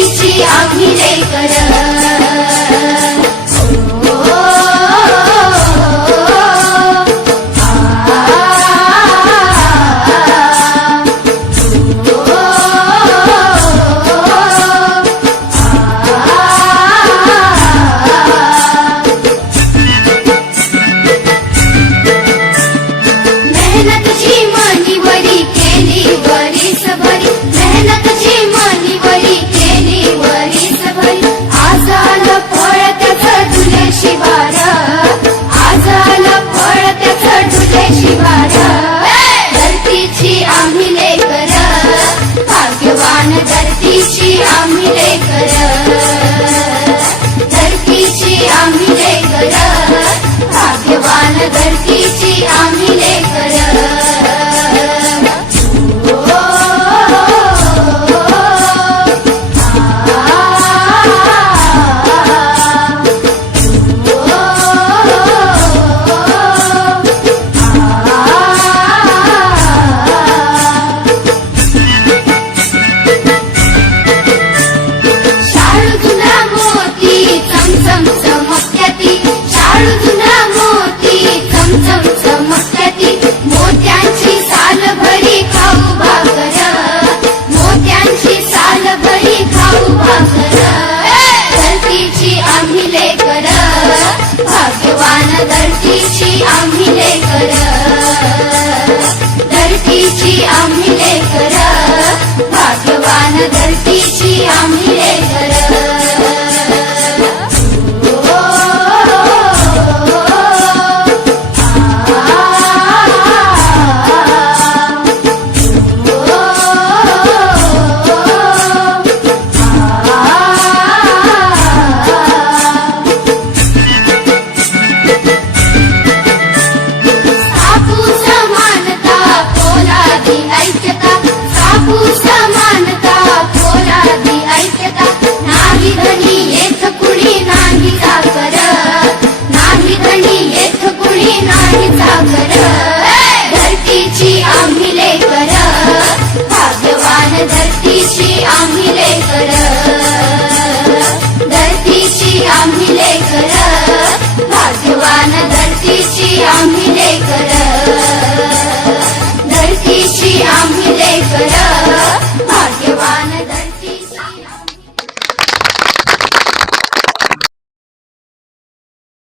आम्ही लेकर आम्ही लेकर धरतीची आम्ही